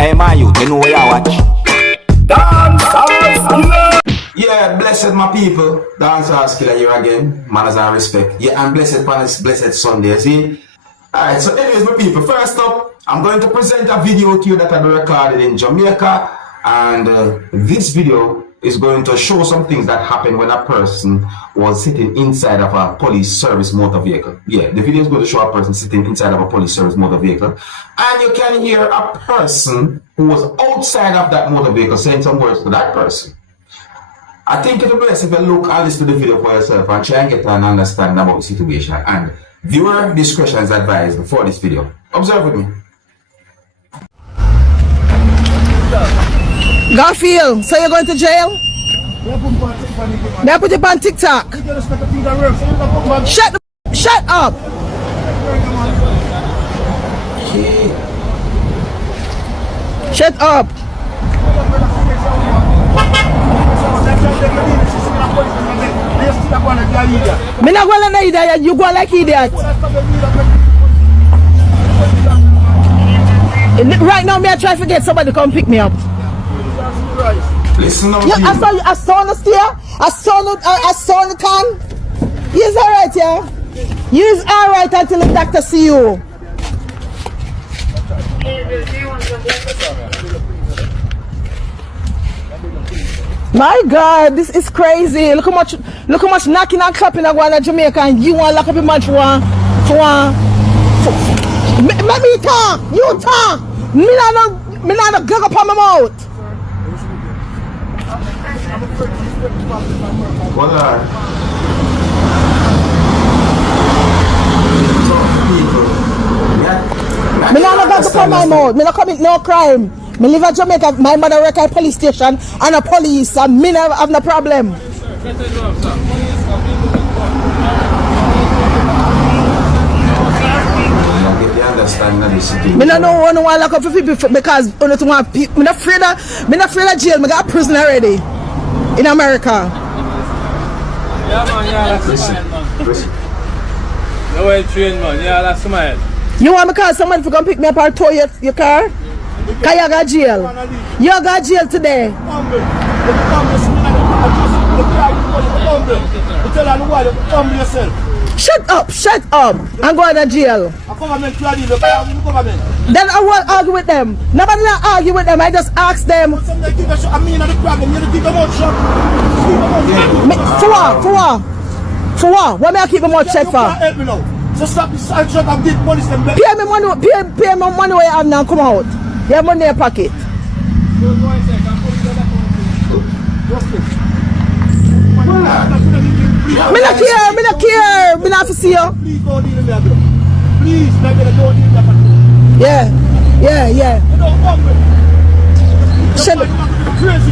Hey, my youth, you know where you watch? Dancehall skilla. Yeah, blessed my people. Dancehall skilla here again. Manners and respect. Yeah, and blessed upon this blessed Sunday. See? Alright, so anyways, my people, first up, I'm going to present a video to you that I recorded in Jamaica. And this video is going to show some things that happened when a person was sitting inside of a police service motor vehicle. Yeah, the video is going to show a person sitting inside of a police service motor vehicle. And you can hear a person who was outside of that motor vehicle saying some words to that person. I think it will be best if you look and listen to the video for yourself and try and get an understanding about the situation. And viewer discretion is advised before this video. Observe with me. Garfield, so you're going to jail? They put you on TikTok. Shut up. Shut up. Me not going to idiot. You go like idiot. Right now, me I try to get somebody to come pick me up. Listen up. Yeah, I saw the steer. I saw the can. He's alright, yeah. He's alright until the doctor see you. My God, this is crazy. Look how much knocking and clapping I want in Jamaica, and you want to lock up your man for one. Let me talk. You talk. Me not gug up on my mouth. What are me not gug up on my mouth. Me not commit no crime. Me live in Jamaica. My mother work at police station and a police, and me never have no problem. Me don't know one lock up for people because me not afraid of jail. Me got prison already in America. Yeah man, yeah, that's smile. No way train man, yeah, that's smile. You want me to call someone to come pick me up or tow your car? Cause you got jail. You got jail today. Shut up, I'm going to jail. Then I won't argue with them. Nobody not argue with them, I just ask them. For what? What may I keep my mouth shut for? So stop this shot and get police them. Pay me money where you have now, come out. You have money in your pocket. Me not care. Me not to see you. Please don't deal with me. Please, don't deal with me. Yeah. You don't come with. Shut Crazy.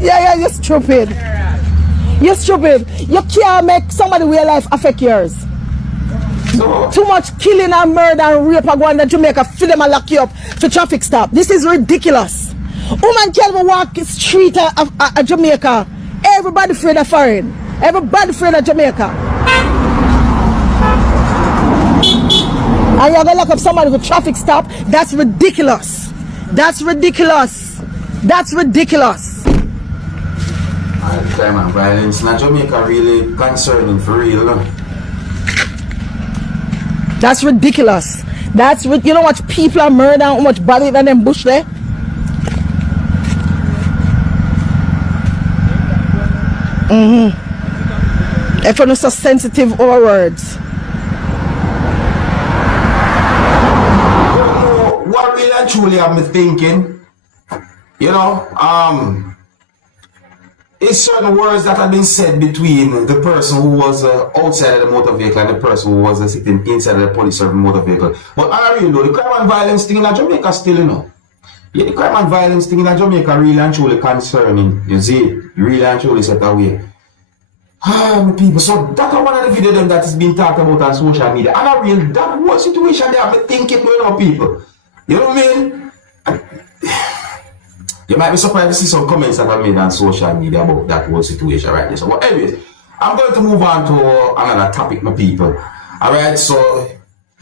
Yeah, you're stupid. You're stupid. You can't make somebody with your life affect yours. No. Too much killing and murder and rape are going to Jamaica for them and lock you up for traffic stop. This is ridiculous. Woman can't walk the street of Jamaica. Everybody afraid of foreign. Everybody afraid of Jamaica. And you're going to lock up somebody with traffic stop? That's ridiculous. That's ridiculous. Crime and violence in Jamaica really concerning for real, no? That's ridiculous. You know what people are murdered, how much body than them bush there? If you're not so sensitive over words. What really and truly have me thinking, it's certain words that have been said between the person who was outside of the motor vehicle and the person who was sitting inside of the police service motor vehicle. But I really know the crime and violence thing in Jamaica still, Yeah, the crime and violence thing in Jamaica really and truly concerning. You see, really and truly set away. My people, so that's one of the videos that is being talked about on social media. And I really, that whole situation there, I'm thinking, people. You know what I mean? You might be surprised to see some comments that I made on social media about that whole situation right there. So, but anyways, I'm going to move on to another topic, my people. Alright, so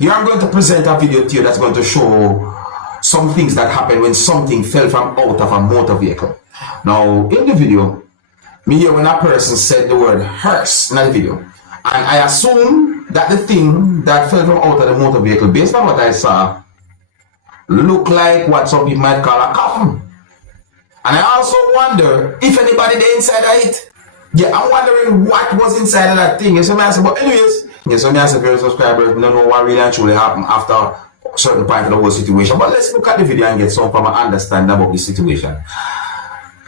Here I'm going to present a video to you that's going to show some things that happen when something fell from out of a motor vehicle. Now, in the video, me hear when a person said the word hearse in the video, and I assume that the thing that fell from out of the motor vehicle, based on what I saw, look like what some people might call a coffin. And I also wonder if anybody there inside of it. Yeah, I'm wondering what was inside of that thing. You see me answer, but anyways, yeah, so me answer very subscribers, don't know what really and truly happened after a certain point of the whole situation. But let's look at the video and get some from an understanding about the situation.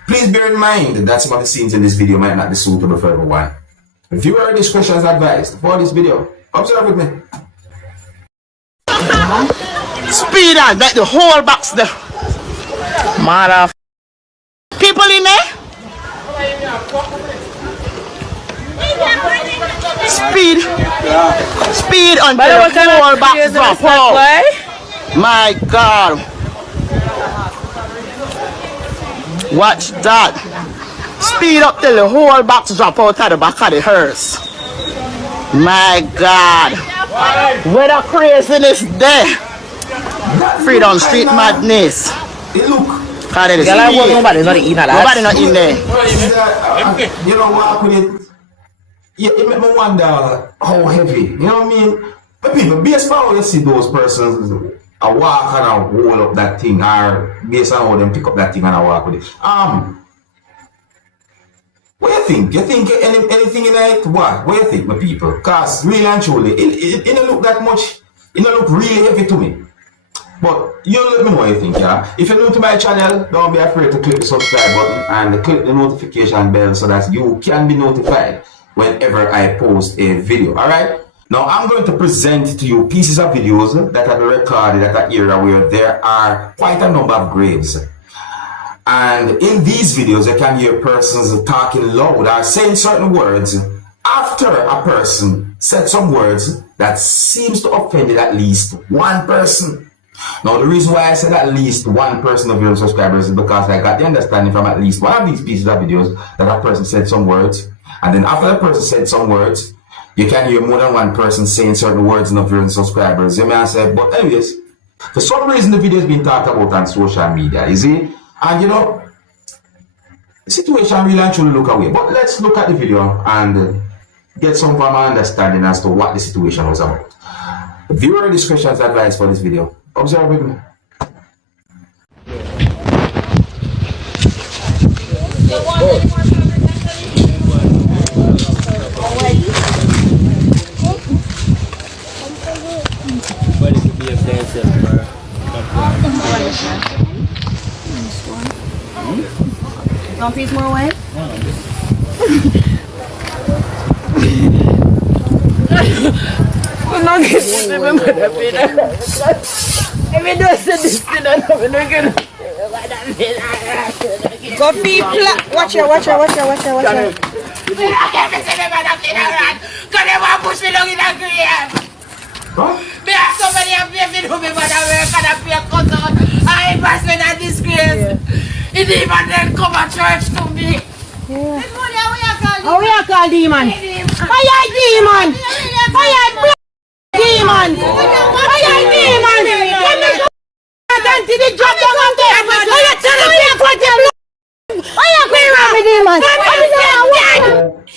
Please bear in mind that some of the scenes in this video might not be suitable for everyone. Viewer discretion is advised for this video. Observe with me. Speed on, like the whole box there. Mother. People in there? Speed. Speed until the whole box drop out. My God. Watch that. Speed up till the whole box drop out at the back of the hearse. My God. Where the craziness there? Freedom Street madness. Hey, look. Nobody not in there. You know what with it? Yeah, it made me wonder how heavy. You know what I mean? But people, based on how you see those persons walk and hold up that thing, or based on how them pick up that thing and walk with it. What do you think? You think anything in it? What do you think, my people? Cause really and truly, it don't look that much. It don't look really heavy to me. But you let me know what you think, yeah? If you're new to my channel, don't be afraid to click the subscribe button and click the notification bell so that you can be notified whenever I post a video, alright? Now I'm going to present to you pieces of videos that have been recorded at an era where there are quite a number of graves. And in these videos, you can hear persons talking loud or saying certain words after a person said some words that seems to offend at least one person. Now, the reason why I said at least one person of your subscribers is because I got the understanding from at least one of these pieces of videos that a person said some words, and then after the person said some words, you can hear more than one person saying certain words in of your subscribers. You may have said, but anyways, for some reason the video is being talked about on social media, you see? And you know, the situation really and truly look away. But let's look at the video and get some form of understanding as to what the situation was about. Viewer discretion is advised for this video. Observe with me. But it could be a dancer, bro. One piece more away? Coffee, watch out, watch out, watch out, watch out, watch out. Me have somebody up here with me, but I work and I pay a cut out. I pass me that disgrace. It even then come a church to me. How we are called demon? Fire demon! Fire demon! Fire demon! Until the job down on there. Fire demon!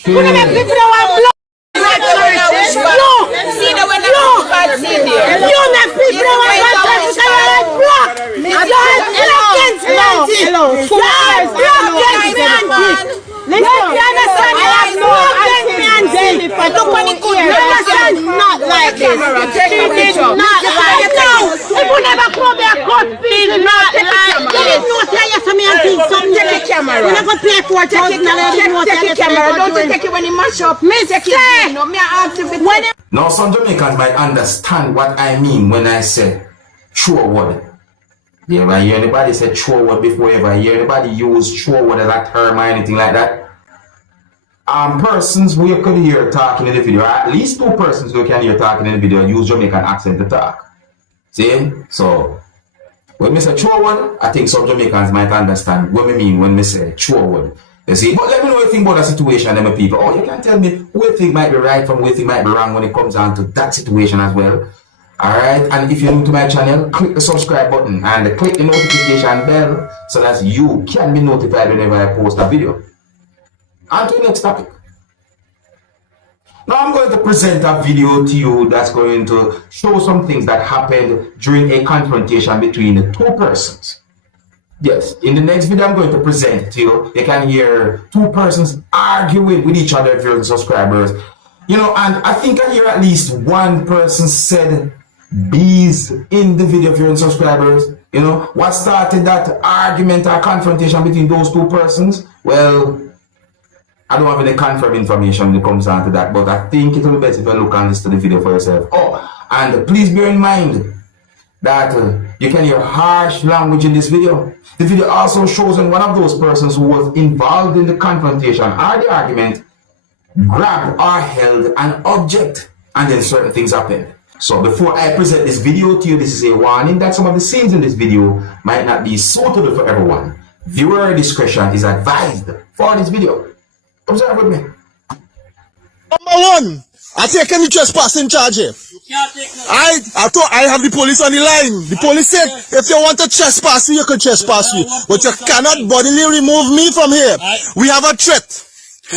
Put them in people that want blood. See the way the God see there. You make people that want blood. Listen, you understand? I have no identity. Look when it could not like this. She did not like this. If you never come back, God did not like this. You know, say yes to me and think something. Take the camera. You never pay for it. Take the camera. Don't you take it when you mash up. Me say, no, me ask if it. Now some Jamaicans might understand what I mean when I say true word. You ever hear anybody say true word before? You ever hear anybody use true word as a term or anything like that? Persons who you could hear talking in the video, or at least two persons who can hear talking in the video, use Jamaican accent to talk. See? So, when we say true word, I think some Jamaicans might understand what we mean when we say true word. You see? But let me know what you think about the situation, them people. Oh, you can tell me who you think might be right from who you think might be wrong when it comes down to that situation as well. Alright, and if you're new to my channel, click the subscribe button and click the notification bell so that you can be notified whenever I post a video. On to the next topic. Now I'm going to present a video to you that's going to show some things that happened during a confrontation between two persons. Yes, in the next video I'm going to present to you, you can hear two persons arguing with each other, viewers and subscribers. You know, and I think I hear at least one person said bees in the video, viewers and subscribers. You know, what started that argument or confrontation between those two persons? Well, I don't have any confirmed information when it comes down to that, but I think it will be best if you look and listen to the video for yourself. Oh, and please bear in mind that you can hear harsh language in this video. The video also shows when one of those persons who was involved in the confrontation or the argument grabbed or held an object, and then certain things happened. So before I present this video to you, this is a warning that some of the scenes in this video might not be suitable for everyone. Viewer discretion is advised for this video. Observe with me. Number one, I take any trespassing charge here. I thought I have the police on the line. The police said if you want to trespass me, you can trespass me, but you cannot bodily remove me from here. We have a threat.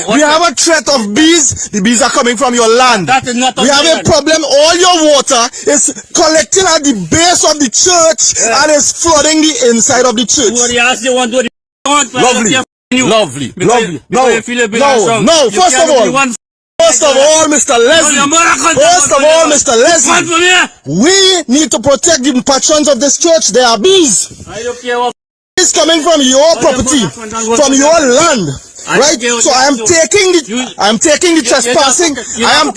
We have a threat of bees. The bees are coming from your land. We have a problem. All your water is collecting at the base of the church and is flooding the inside of the church. Lovely. Lovely. No. First of all, Mr. Leslie, we need to protect the patrons of this church. There are bees. It's coming from your property, from your land. Right, so I am taking the trespassing. I am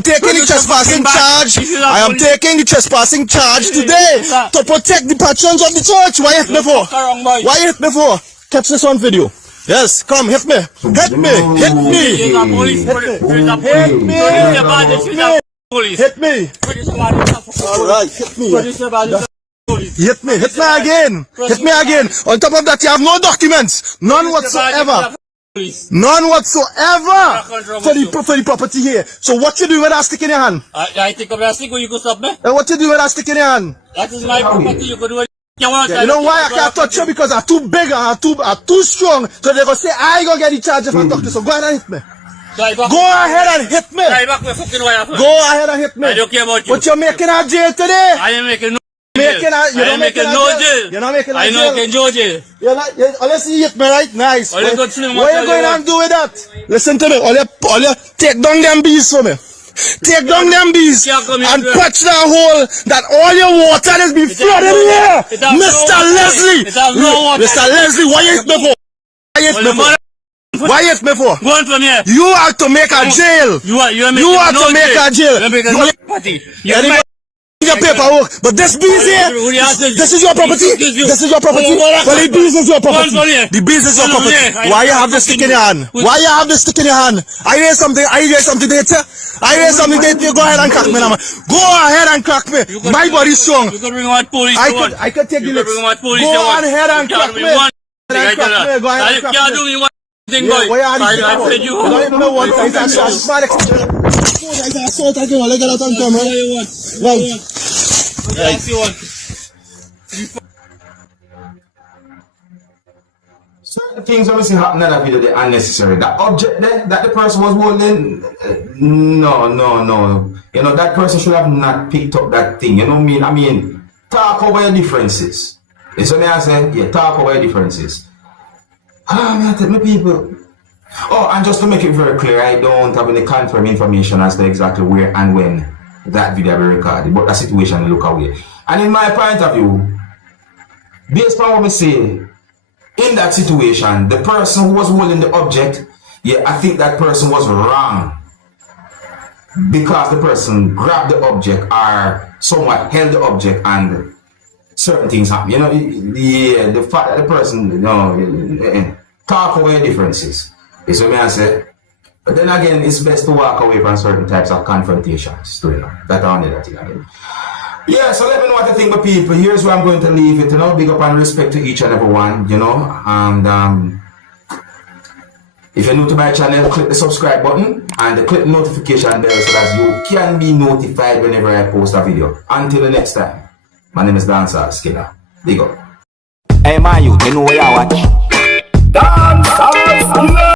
taking the trespassing charge. I am taking the trespassing charge today to protect the patrons of the church. Why hit me for? Why hit me for? Catch this on video. Yes, come hit me. Hit me. Hit me. Hit me. All right, hit me. Hit me again. Hit me again. On top of that, you have no documents. None whatsoever. None whatsoever for the property here. So what you doing with that stick in your hand? I think of a stick when you go stop me. What you doing with that stick in your hand? That is my property. You could do it. You know why I can't touch you? Because I'm too big and I'm too strong. So they're gonna say I ain't gonna get the charge if I talk to you. So go ahead and hit me. Go ahead and hit me. Go ahead and hit me. I don't care about you. But you're making a jail today. I am making no. You're not making no jail. You're not making a jail. I know making no jail. Unless you hit me right, nice. What are you going to do with that? Listen to me. All you take down them bees for me. Take down them bees and patch that hole that all your water is be flooded here. Mr. Leslie. Mr. Leslie, why you hit me for? Why hit me for? Go on from here. You are to make a jail. You are to make a jail. Your paperwork, but this bees here, this is your property. This is your property. Well, the bees is your property. The bees is your property. Why you have this stick in your hand? Why you have this stick in your hand? I hear something. I hear something there. I hear something there. Go ahead and crack me, now. Go ahead and crack me. My body's strong. I could take the licks. Go ahead and crack me. Go ahead and crack me. Why are you? I don't even know what is that shot. It's my assault again. I'll get out on camera. Certain things obviously happen in that video, they're unnecessary. That object there that the person was holding, no. You know, that person should have not picked up that thing. You know what I mean? Talk over your differences. You see what I say? Yeah, talk over your differences. I tell my people. Oh, and just to make it very clear, I don't have any confirmed information as to exactly where and when that video will be recorded, but the situation will look away. And in my point of view, based on what I say, in that situation, the person who was holding the object, yeah, I think that person was wrong. Because the person grabbed the object or somewhat held the object and certain things happen. You know, yeah, the fact that the person, you know, talk over your differences. You see what I say? But then again, it's best to walk away from certain types of confrontations. You know, that's another thing again. Yeah, so let me know what you think of people. Here's where I'm going to leave it, you know. Big up and respect to each and every one, you know. And if you're new to my channel, click the subscribe button and click notification bell so that you can be notified whenever I post a video. Until the next time, my name is Dancehall Skilla. Big up. Hey man, you know where you watch.